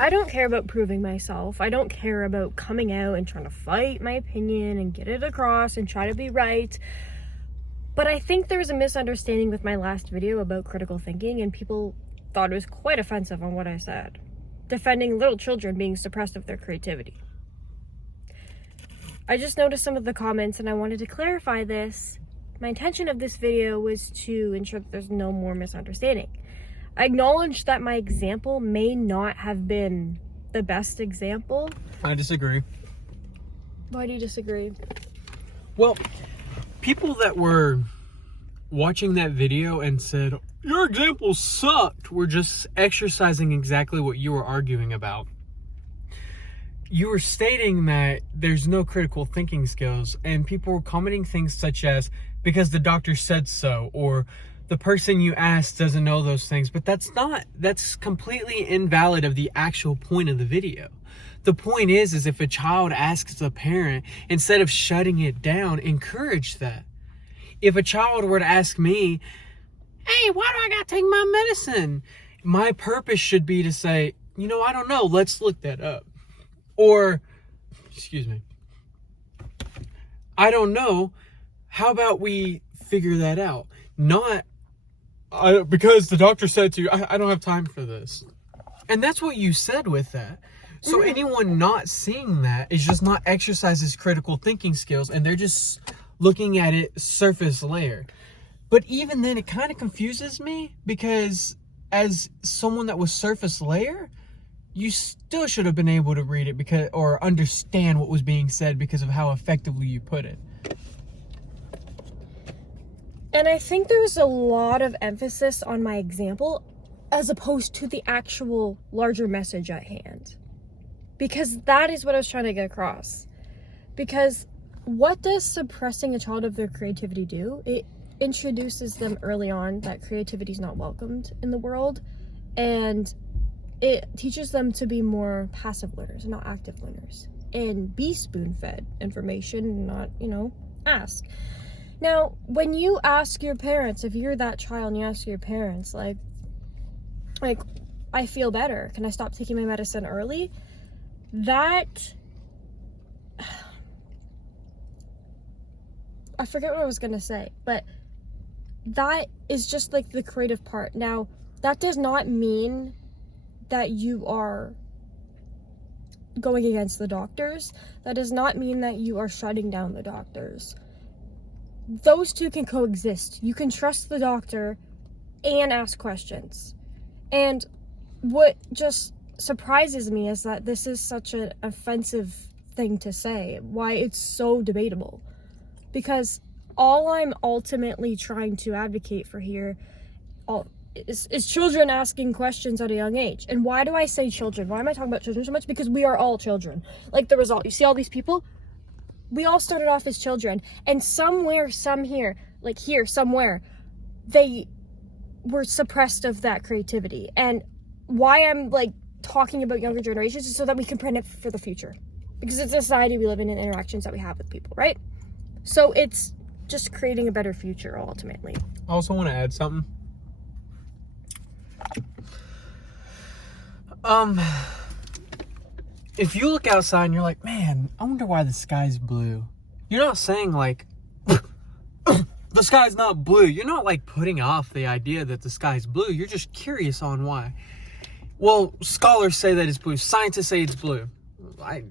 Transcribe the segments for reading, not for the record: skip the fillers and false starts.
I don't care about proving myself. I don't care about coming out and trying to fight my opinion and get it across and try to be right. But I think there was a misunderstanding with my last video about critical thinking, and people thought it was quite offensive on what I said, defending little children being suppressed of their creativity. I just noticed some of the comments and I wanted to clarify this. My intention of this video was to ensure that there's no more misunderstanding. I acknowledge that my example may not have been the best example. I disagree. Why do you disagree? Well, people that were watching that video and said, your example sucked, were just exercising exactly what you were arguing about. You were stating that there's no critical thinking skills, and people were commenting things such as, because the doctor said so, or the person you asked doesn't know those things. But that's completely invalid of the actual point of the video. The point is if a child asks a parent, instead of shutting it down, encourage that. If a child were to ask me, hey, why do I gotta take my medicine? My purpose should be to say, I don't know, let's look that up. Or, excuse me, I don't know, how about we figure that out? Not, because the doctor said to you, I don't have time for this. And that's what you said with that. So anyone not seeing that is just not exercises critical thinking skills, and they're just looking at it surface layer. But even then, it kind of confuses me, because as someone that was surface layer, you still should have been able to read it or understand what was being said because of how effectively you put it. And I think there's a lot of emphasis on my example as opposed to the actual larger message at hand. Because that is what I was trying to get across. Because what does suppressing a child of their creativity do? It introduces them early on that creativity is not welcomed in the world, and it teaches them to be more passive learners and not active learners, and be spoon-fed information, not, ask. Now, when you ask your parents, if you're that child and you ask your parents, like, I feel better, can I stop taking my medicine early? That, I forget what I was gonna say, but that is just like the creative part. Now, that does not mean that you are going against the doctors. That does not mean that you are shutting down the doctors. Those two can coexist. You can trust the doctor and ask questions. And what just surprises me is that this is such an offensive thing to say, why it's so debatable. Because all I'm ultimately trying to advocate for here is children asking questions at a young age. And why do I say children? Why am I talking about children so much? Because we are all children. Like the result, you see all these people? We all started off as children. And somewhere, somewhere, they were suppressed of that creativity. And why I'm talking about younger generations is so that we can prevent it for the future. Because it's a society we live in and interactions that we have with people, right? So it's just creating a better future ultimately. I also want to add something. If you look outside and you're like, man, I wonder why the sky's blue. You're not saying the sky's not blue. You're not putting off the idea that the sky's blue. You're just curious on why. Well, scholars say that it's blue. Scientists say it's blue.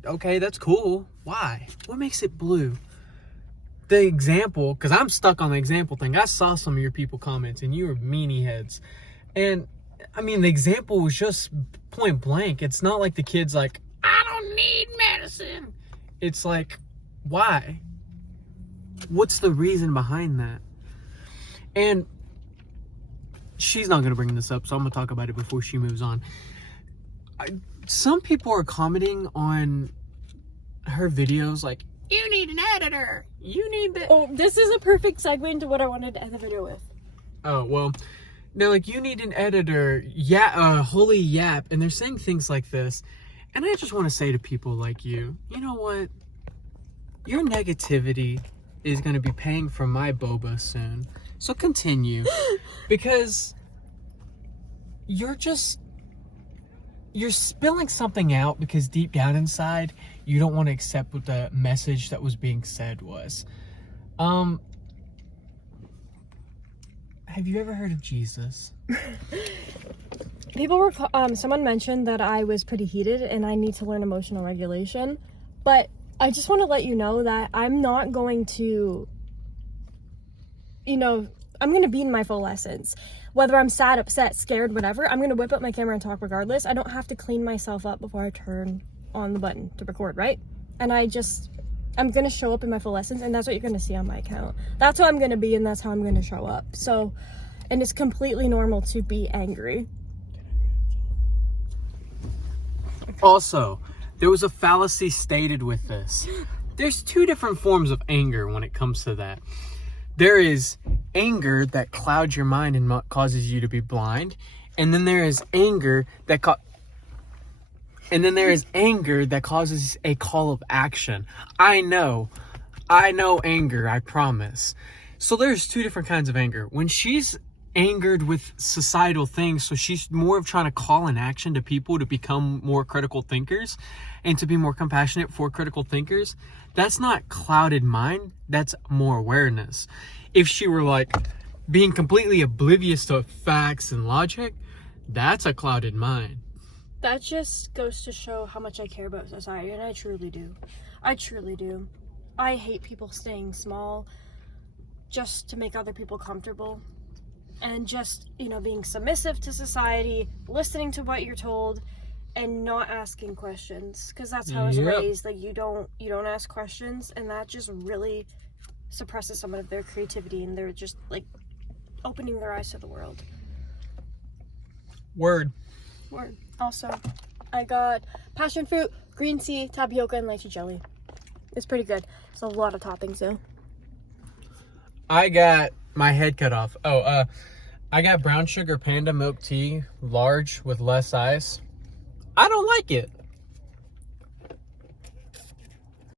Okay, that's cool. Why? What makes it blue? The example, because I'm stuck on the example thing. I saw some of your people comments and you were meanie heads. And the example was just point blank. It's not like the kid's I don't need medicine. It's why? What's the reason behind that? And she's not going to bring this up, so I'm going to talk about it before she moves on. Some people are commenting on her videos you need an editor. You need that. Oh, this is a perfect segue into what I wanted to end the video with. Oh, well, they're you need an editor. Yeah, holy yap. And they're saying things like this. And I just want to say to people like you know what? Your negativity is going to be paying for my boba soon. So continue. Because you're you're spilling something out because deep down inside, you don't want to accept what the message that was being said was. Have you ever heard of Jesus? People were, someone mentioned that I was pretty heated and I need to learn emotional regulation. But I just want to let you know that I'm not going to, I'm going to be in my full essence. Whether I'm sad, upset, scared, whatever, I'm going to whip up my camera and talk regardless. I don't have to clean myself up before I turn on the button to record, right? And I'm going to show up in my full essence, and that's what you're going to see on my account. That's who I'm going to be, and that's how I'm going to show up. So, and it's completely normal to be angry. Also, there was a fallacy stated with this. There's two different forms of anger when it comes to that. There is anger that clouds your mind and causes you to be blind, and then there is anger that causes a call of action. I know anger, I promise. So there's two different kinds of anger. When she's angered with societal things, so she's more of trying to call an action to people to become more critical thinkers and to be more compassionate for critical thinkers. That's not clouded mind, that's more awareness. If she were like being completely oblivious to facts and logic, that's a clouded mind. That just goes to show how much I care about society, and I truly do. I truly do. I hate people staying small just to make other people comfortable. And just, being submissive to society, listening to what you're told, and not asking questions. Because that's how I was raised. Like, you don't ask questions, and that just really suppresses some of their creativity, and they're just, like, opening their eyes to the world. Word. Also, I got passion fruit, green tea, tapioca, and lychee jelly. It's pretty good. There's a lot of toppings, though. I got my head cut off. I got brown sugar panda milk tea, large with less ice. I don't like it.